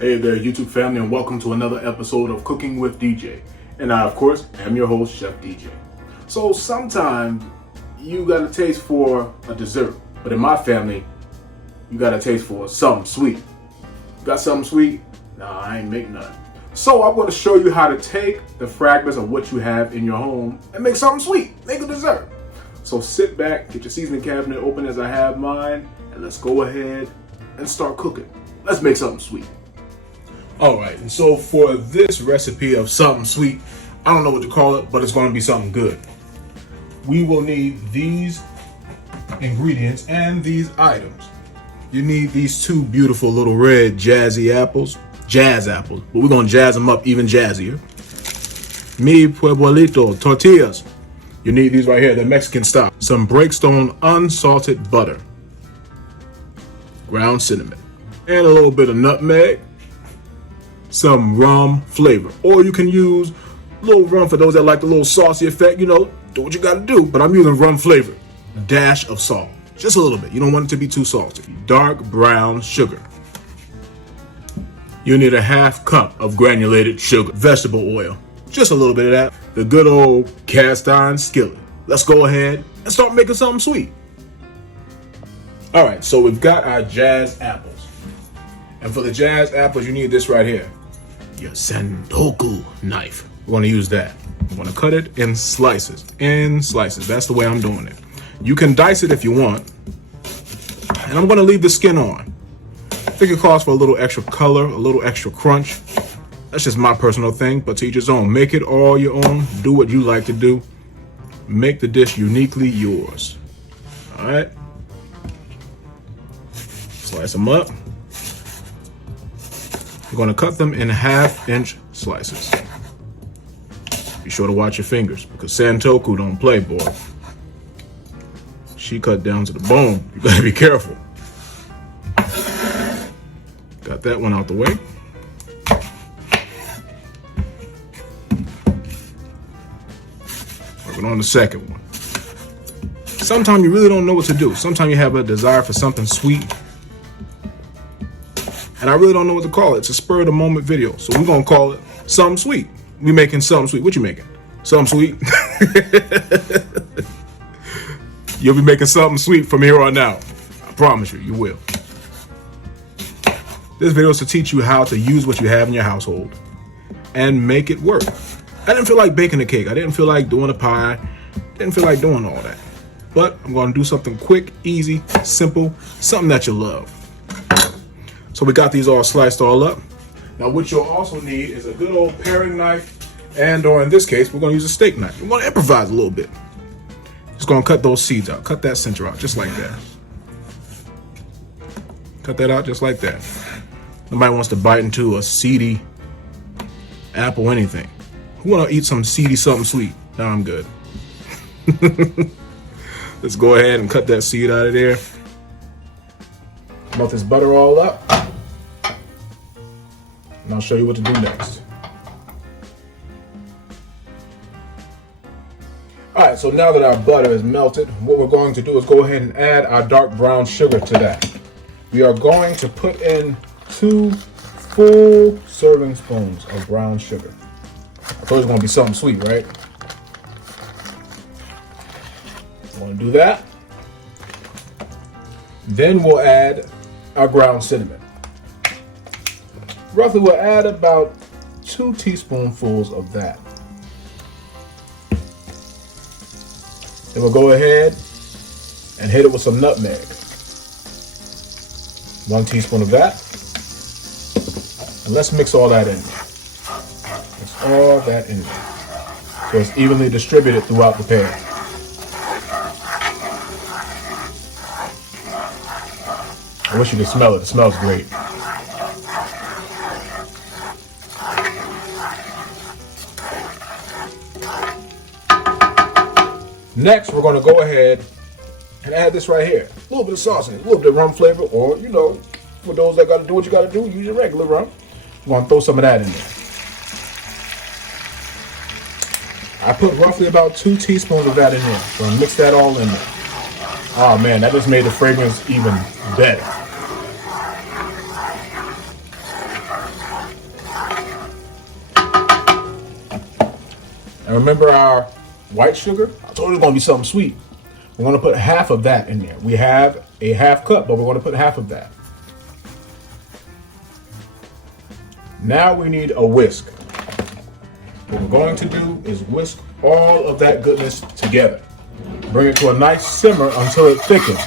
Hey there, YouTube family, and welcome to another episode of Cooking with DJ. And I, of course, am your host, Chef DJ. So sometimes you got a taste for a dessert, but in my family, you got a taste for something sweet. You got something sweet? Nah, I ain't make none. So I'm going to show you how to take the fragments of what you have in your home and make something sweet. Make a dessert. So sit back, get your seasoning cabinet open as I have mine, and let's go ahead and start cooking. Let's make something sweet. Alright, and so for this recipe of something sweet, I don't know what to call it, but it's going to be something good. We will need these ingredients and these items. You need these two beautiful little red jazz apples, but we're going to jazz them up even jazzier. Mi pueblito, tortillas. You need these right here, they're Mexican style. Some Breakstone unsalted butter, ground cinnamon, and a little bit of nutmeg. Some rum flavor, or you can use a little rum for those that like the little saucy effect. You know, do what you got to do, but I'm using rum flavor. A dash of salt, just a little bit. You don't want it to be too salty. Dark brown sugar. You need a half cup of granulated sugar. Vegetable oil, just a little bit of that. The good old cast iron skillet. Let's go ahead and start making something sweet. All right, so we've got our jazz apples, and for the jazz apples, you need this right here. Your Sentoku knife. We're going to use that. I'm going to cut it in slices. That's the way I'm doing it. You can dice it if you want. And I'm going to leave the skin on. I think it calls for a little extra color, a little extra crunch. That's just my personal thing, but to each his own. Make it all your own. Do what you like to do. Make the dish uniquely yours. All right. Slice them up. You're going to cut them in 1/2-inch slices. Be sure to watch your fingers, because Santoku don't play, boy. She cut down to the bone. You gotta be careful. Got that one out the way. Working on the second one. Sometimes you really don't know what to do. Sometimes you have a desire for something sweet, and I really don't know what to call it. It's a spur of the moment video. So we're going to call it Som'n Sweet. We making something sweet. What you making? Something sweet? You'll be making something sweet from here on out. I promise you, you will. This video is to teach you how to use what you have in your household and make it work. I didn't feel like baking a cake. I didn't feel like doing a pie. Didn't feel like doing all that. But I'm going to do something quick, easy, simple, something that you love. So we got these all sliced all up. Now what you'll also need is a good old paring knife, and or in this case, we're gonna use a steak knife. We're gonna improvise a little bit. Just gonna cut those seeds out. Cut that center out, just like that. Cut that out just like that. Nobody wants to bite into a seedy apple anything. Who wanna eat some seedy something sweet? No, I'm good. Let's go ahead and cut that seed out of there. Melt this butter all up, and I'll show you what to do next. All right, so now that our butter is melted, what we're going to do is go ahead and add our dark brown sugar to that. We are going to put in 2 full serving spoons of brown sugar. I thought it was going to be something sweet, right? I'm going to do that. Then we'll add our ground cinnamon. Roughly, we'll add about 2 teaspoonfuls of that. Then we'll go ahead and hit it with some nutmeg. 1 teaspoon of that. And let's mix all that in. Mix all that in there, so it's evenly distributed throughout the pan. I wish you could smell it. It smells great. Next, we're going to go ahead and add this right here. A little bit of sauce in it, a little bit of rum flavor, or, you know, for those that got to do what you got to do, use your regular rum. We're going to throw some of that in there. I put roughly about 2 teaspoons of that in there. So I'm going to mix that all in there. Oh man, that just made the fragrance even better. And remember our white sugar? I told you it's going to be something sweet. We're going to put half of that in there. We have a half cup, but we're going to put half of that. Now we need a whisk. What we're going to do is whisk all of that goodness together. Bring it to a nice simmer until it thickens.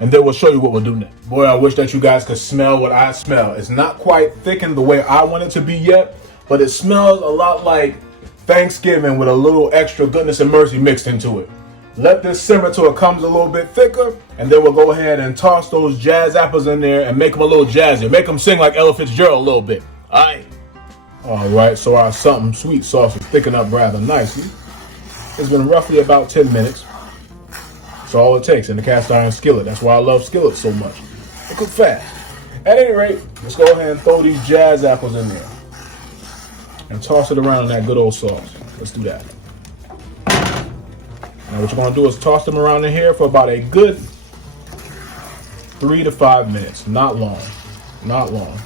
And then we'll show you what we'll do next. Boy, I wish that you guys could smell what I smell. It's not quite thickened the way I want it to be yet, but it smells a lot like Thanksgiving with a little extra goodness and mercy mixed into it. Let this simmer till it comes a little bit thicker, and then we'll go ahead and toss those jazz apples in there and make them a little jazzier. Make them sing like Ella Fitzgerald a little bit. All right, so our Som'n Sweet sauce is thickened up rather nicely. It's been roughly about 10 minutes. That's all it takes in the cast iron skillet. That's why I love skillets so much. They cook fast. At any rate, let's go ahead and throw these jazz apples in there and toss it around in that good old sauce. Let's do that. Now what you're going to do is toss them around in here for about a good 3 to 5 minutes. Not long. Not long.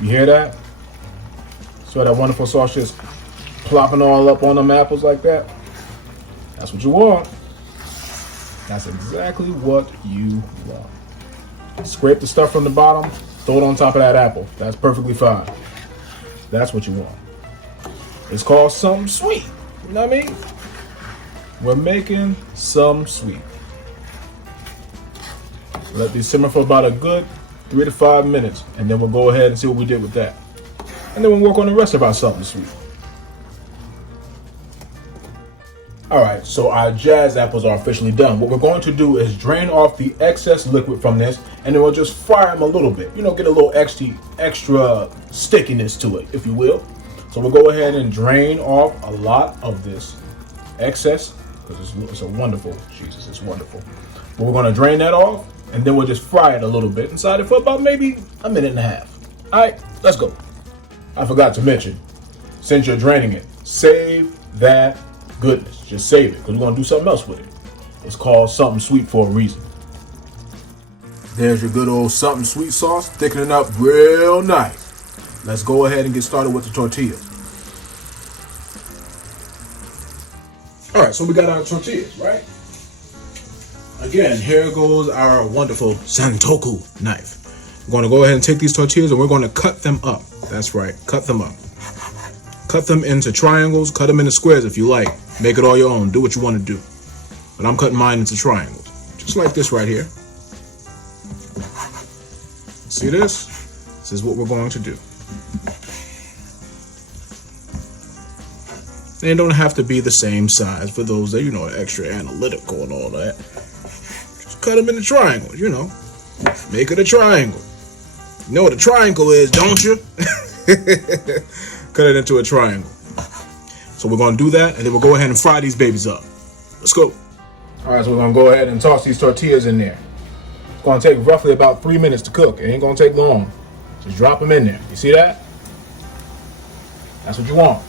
You hear that? So that wonderful sauce just plopping all up on them apples like that. That's what you want. That's exactly what you want. Scrape the stuff from the bottom, throw it on top of that apple. That's perfectly fine. That's what you want. It's called Som'n Sweet. You know what I mean? We're making Som'n Sweet. Let these simmer for about a good 3 to 5 minutes, and then we'll go ahead and see what we did with that. And then we'll work on the rest of our Som'n Sweet. All right, so our jazz apples are officially done. What we're going to do is drain off the excess liquid from this, and then we'll just fry them a little bit. You know, get a little extra stickiness to it, if you will. So we'll go ahead and drain off a lot of this excess, because it's a wonderful, Jesus, it's wonderful. But we're going to drain that off, and then we'll just fry it a little bit inside it for about maybe a minute and a half. All right, let's go. I forgot to mention, since you're draining it, save that goodness. Just save it, because we're going to do something else with it. It's called Som'n Sweet for a reason. There's your good old Som'n Sweet sauce, thickening up real nice. Let's go ahead and get started with the tortillas. All right, so we got our tortillas, right? Again, here goes our wonderful Santoku knife. We're going to go ahead and take these tortillas and we're going to cut them up. That's right, cut them up. Cut them into triangles, cut them into squares if you like. Make it all your own, do what you want to do. But I'm cutting mine into triangles, just like this right here. See this? This is what we're going to do. They don't have to be the same size for those that, you know, are extra analytical and all that. Just cut them into triangles, you know. Make it a triangle. You know what a triangle is, don't you? Cut it into a triangle. So we're going to do that, and then we'll go ahead and fry these babies up. Let's go. All right, so we're going to go ahead and toss these tortillas in there. It's going to take roughly about 3 minutes to cook. It ain't going to take long. Just drop them in there. You see that? That's what you want.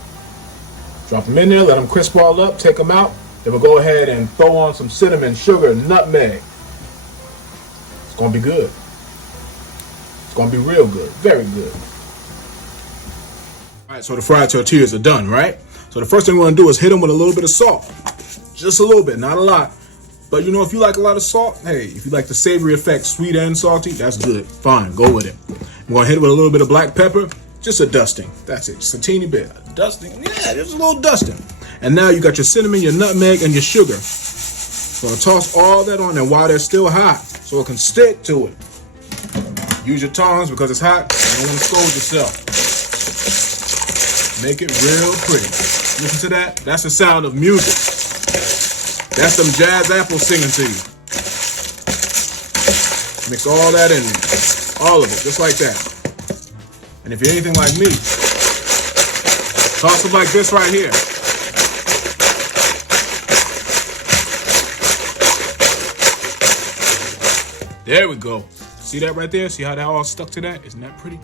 Drop them in there, let them crisp all up, take them out. Then we'll go ahead and throw on some cinnamon, sugar, nutmeg. It's going to be good. It's going to be real good. Very good. All right, so the fried tortillas are done, right? So the first thing we're going to do is hit them with a little bit of salt. Just a little bit, not a lot. But you know, if you like a lot of salt, hey, if you like the savory effect, sweet and salty, that's good. Fine, go with it. We're going to hit it with a little bit of black pepper. Just a dusting. That's it. Just a teeny bit. Dusting. Yeah, just a little dusting. And now you got your cinnamon, your nutmeg, and your sugar. So I'll toss all that on there while they're still hot so it can stick to it. Use your tongs because it's hot. You don't want to scold yourself. Make it real pretty. Listen to that? That's the sound of music. That's some jazz apples singing to you. Mix all that in there. All of it, just like that. And if you're anything like me, toss them like this right here. There we go. See that right there? See how that all stuck to that? Isn't that pretty?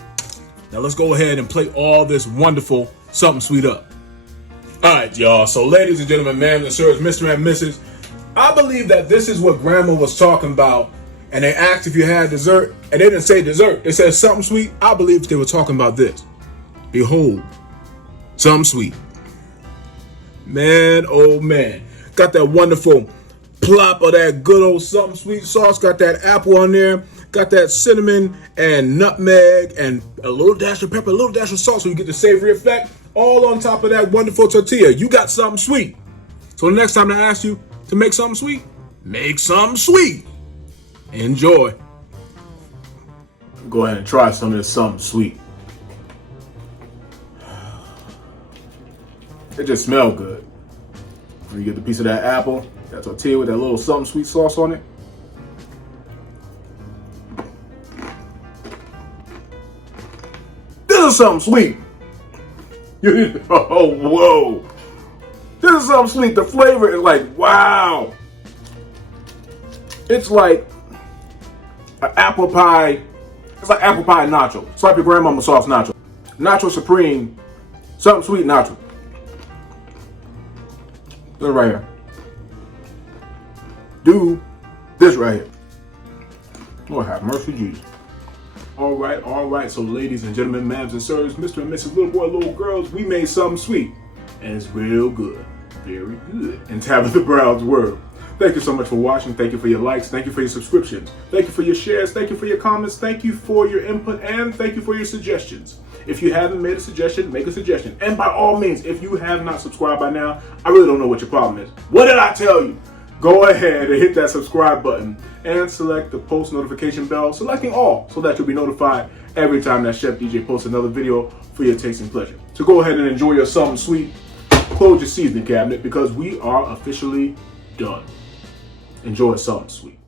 Now let's go ahead and plate all this wonderful Som'n Sweet up. All right, y'all. So ladies and gentlemen, ma'am and sirs, Mr. and Mrs., I believe that this is what Grandma was talking about. And they asked if you had dessert, and they didn't say dessert. They said Som'n Sweet. I believe they were talking about this. Behold, Som'n Sweet. Man, oh man. Got that wonderful plop of that good old Som'n Sweet sauce. Got that apple on there. Got that cinnamon and nutmeg and a little dash of pepper, a little dash of salt so you get the savory effect. All on top of that wonderful tortilla. You got something sweet. So the next time I ask you to make something sweet, make something sweet. Enjoy. Go ahead and try some of this Som'n Sweet. It just smells good. When you get the piece of that apple, that tortilla with that little Som'n Sweet sauce on it. This is Som'n Sweet. Oh, whoa. This is Som'n Sweet. The flavor is like, wow. It's like an apple pie. It's like apple pie nacho. It's like your grandmama sauce nacho. Nacho Supreme, Som'n Sweet nacho. This right here. Do this right here. Lord have mercy, Jesus. All right. So ladies and gentlemen, ma'ams and sirs, Mr. and Mrs. Little Boy, little girls, we made something sweet. And it's real good. Very good. In Tabitha Brown's world. Thank you so much for watching. Thank you for your likes. Thank you for your subscriptions. Thank you for your shares. Thank you for your comments. Thank you for your input. And thank you for your suggestions. If you haven't made a suggestion, make a suggestion. And by all means, if you have not subscribed by now, I really don't know what your problem is. What did I tell you? Go ahead and hit that subscribe button and select the post notification bell, selecting all so that you'll be notified every time that Chef DJ posts another video for your taste and pleasure. So go ahead and enjoy your Som'n Sweet. Close your seasoning cabinet because we are officially done. Enjoy Som'n Sweet.